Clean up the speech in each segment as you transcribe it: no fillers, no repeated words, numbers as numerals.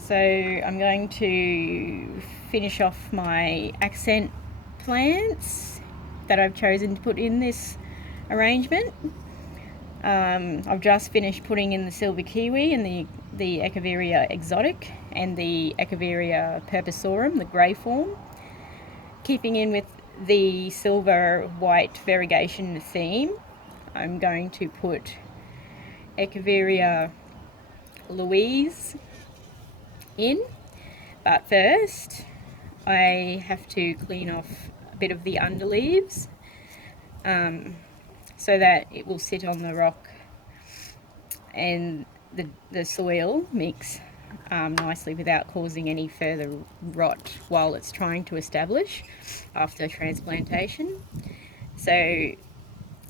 So I'm going to finish off my accent plants that I've chosen to put in this arrangement. I've just finished putting in the silver kiwi and the Echeveria exotic and the Echeveria purpusorum, the grey form. Keeping in with the silver white variegation theme, I'm going to put Echeveria Louise in, but first I have to clean off a bit of the underleaves so that it will sit on the rock and the soil mix nicely without causing any further rot while it's trying to establish after transplantation. So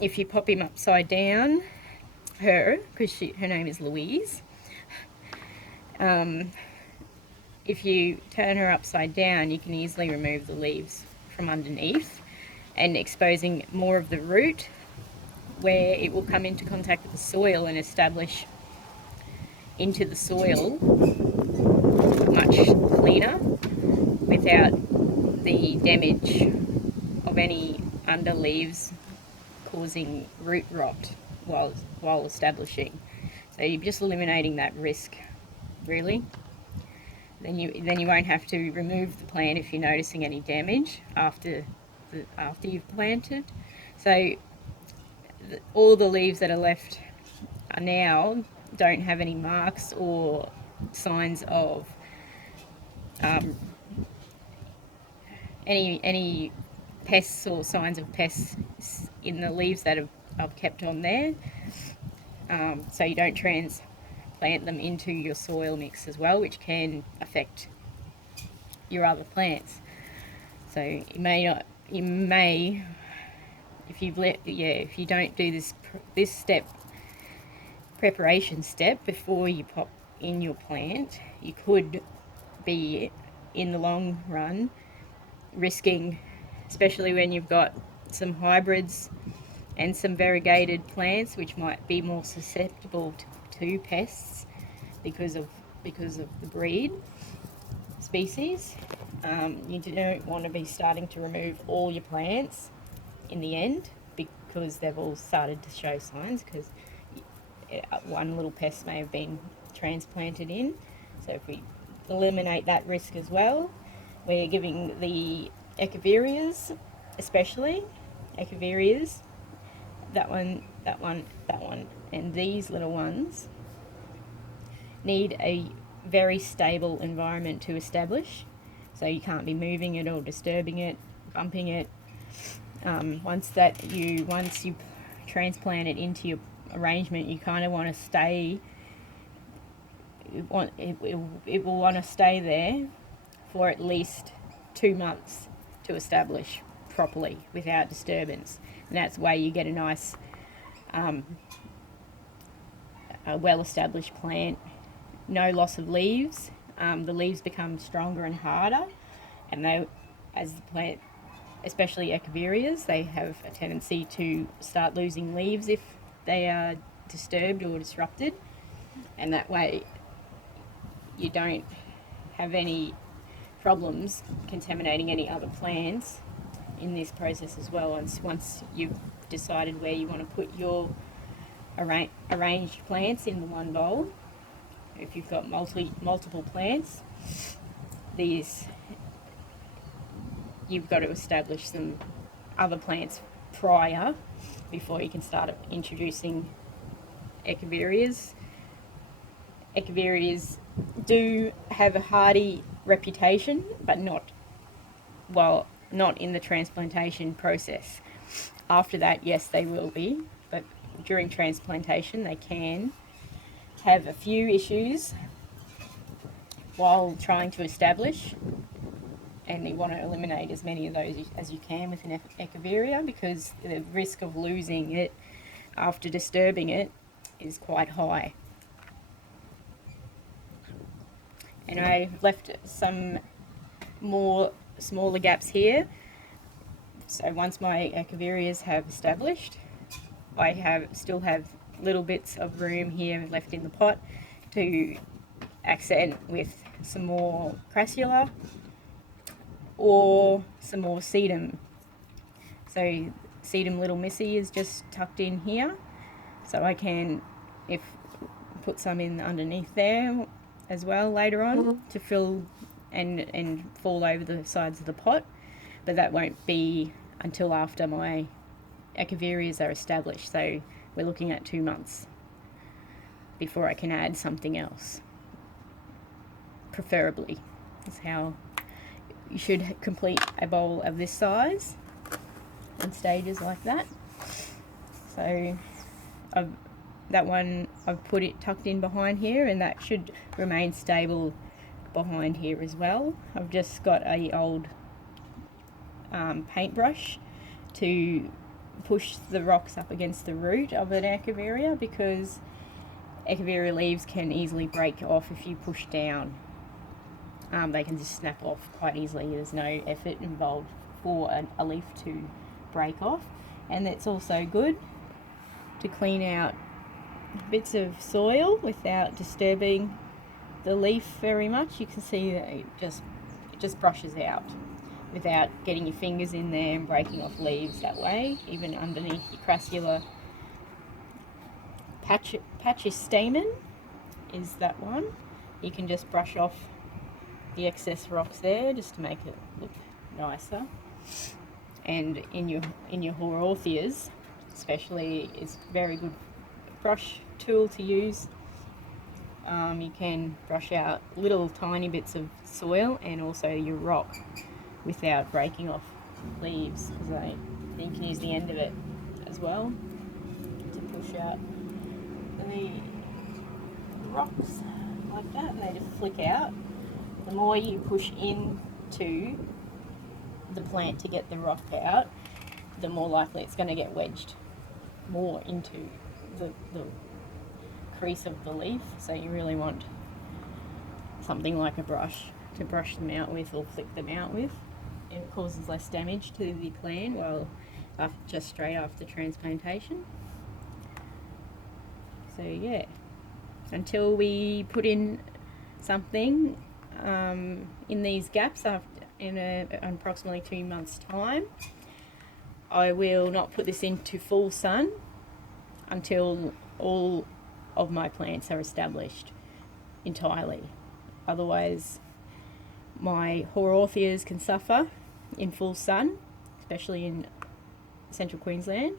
if you pop him upside down, because her name is Louise, if you turn her upside down, you can easily remove the leaves from underneath and exposing more of the root where it will come into contact with the soil and establish into the soil much cleaner without the damage of any under leaves causing root rot while establishing. So you're just eliminating that risk, really. Then you won't have to remove the plant if you're noticing any damage after you've planted. So all the leaves that are left are now don't have any marks or signs of any pests or signs of pests in the leaves that I've kept on there. So you don't transplant them into your soil mix as well, which can affect your other plants. So you may, if you don't do this preparation step before you pop in your plant, you could be, in the long run, risking, especially when you've got some hybrids and some variegated plants which might be more susceptible to pests because of the breed species. You don't want to be starting to remove all your plants in the end because they've all started to show signs, because one little pest may have been transplanted in. So if we eliminate that risk as well, we're giving the Echeverias, especially Echeverias, that one, and these little ones need a very stable environment to establish. So you can't be moving it or disturbing it, bumping it. Once you transplant it into your arrangement, you kind of want to stay. It will want to stay there for at least 2 months to establish properly without disturbance, and that's where you get a nice, a well-established plant. No loss of leaves. The leaves become stronger and harder, and as the plant, especially Echeverias, they have a tendency to start losing leaves if they are disturbed or disrupted, and that way you don't have any problems contaminating any other plants in this process as well. Once you've decided where you want to put your arranged plants in the one bowl, if you've got multiple plants, you've got to establish some other plants prior before you can start introducing Echeverias. Echeverias do have a hardy reputation, but not in the transplantation process. After that, yes, they will be, but during transplantation they can have a few issues while trying to establish, and you want to eliminate as many of those as you can with an Echeveria, because the risk of losing it after disturbing it is quite high. And I've left some more smaller gaps here. So once my Echeverias have established, I still have little bits of room here left in the pot to accent with some more crassula or some more sedum. So sedum Little Missy is just tucked in here, so I can put some in underneath there as well later on to fill and fall over the sides of the pot, but that won't be until after my echeverias are established, so we're looking at 2 months before I can add something else. Preferably is how you should complete a bowl of this size in stages like that. So that one I've put it tucked in behind here, and that should remain stable behind here as well. I've just got a old paintbrush to push the rocks up against the root of an echeveria, because echeveria leaves can easily break off if you push down. They can just snap off quite easily. There's no effort involved for a leaf to break off, and it's also good to clean out bits of soil without disturbing the leaf very much. You can see that it just brushes out without getting your fingers in there and breaking off leaves that way. Even underneath your crassula patchous stamen is that one. You can just brush off the excess rocks there just to make it look nicer. And in your Horaorthias especially, it's very good brush tool to use. You can brush out little tiny bits of soil and also your rock without breaking off leaves, because you can use the end of it as well to push out the rocks like that, and they just flick out. The more you push into the plant to get the rock out, the more likely it's going to get wedged more into the crease of the leaf. So you really want something like a brush to brush them out with or flick them out with. It causes less damage to the plant just straight after transplantation. So yeah, until we put in something in these gaps in approximately 2 months' time, I will not put this into full sun until all of my plants are established entirely. Otherwise, my Horaorthias can suffer in full sun, especially in central Queensland.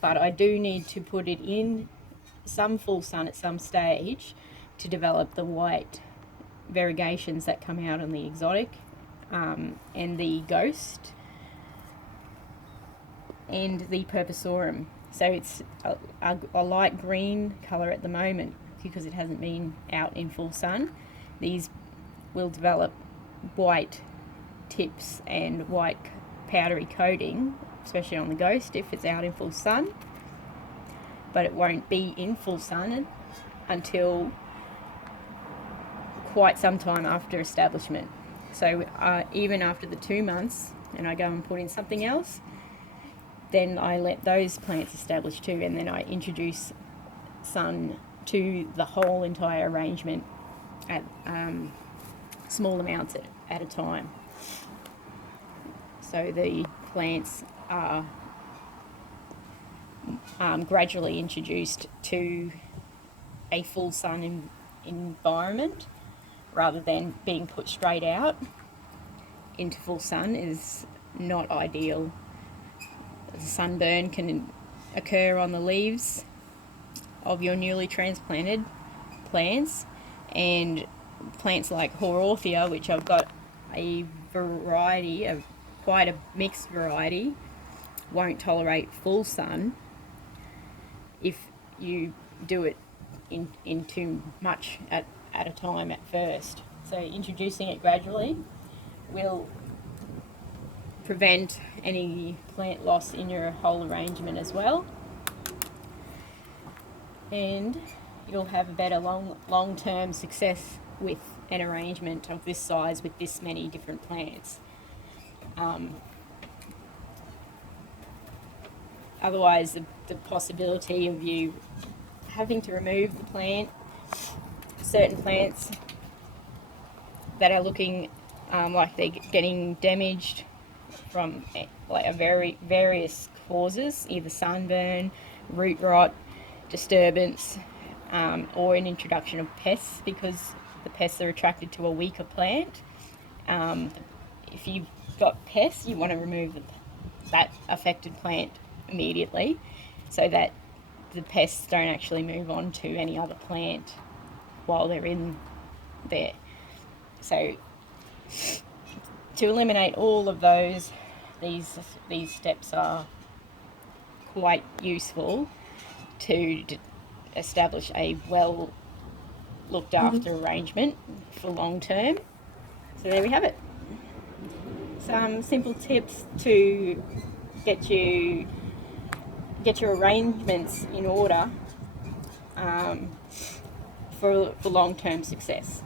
But I do need to put it in some full sun at some stage to develop the white variegations that come out on the exotic and the ghost and the purpusorum. So it's a light green colour at the moment because it hasn't been out in full sun. These will develop white tips and white powdery coating, especially on the ghost if it's out in full sun, but it won't be in full sun until quite some time after establishment. So even after the 2 months and I go and put in something else, then I let those plants establish too, and then I introduce sun to the whole entire arrangement at small amounts at a time. So the plants are gradually introduced to a full sun environment rather than being put straight out into full sun is not ideal. The sunburn can occur on the leaves of your newly transplanted plants, and plants like Horaorthia, which I've got a variety of quite a mixed variety, won't tolerate full sun if you do it in too much at a time at first. So introducing it gradually will prevent any plant loss in your whole arrangement as well, and you'll have a better long-term success with an arrangement of this size with this many different plants. Otherwise, the possibility of you having to remove the plant certain plants that are looking like they're getting damaged from like various causes, either sunburn, root rot, disturbance, or an introduction of pests, because the pests are attracted to a weaker plant. If you've got pests, you want to remove that affected plant immediately, so that the pests don't actually move on to any other plant while they're in there. So to eliminate all of those, these steps are quite useful to establish a well looked after arrangement for long term. So there we have it. Some simple tips to get your arrangements in order for long term success.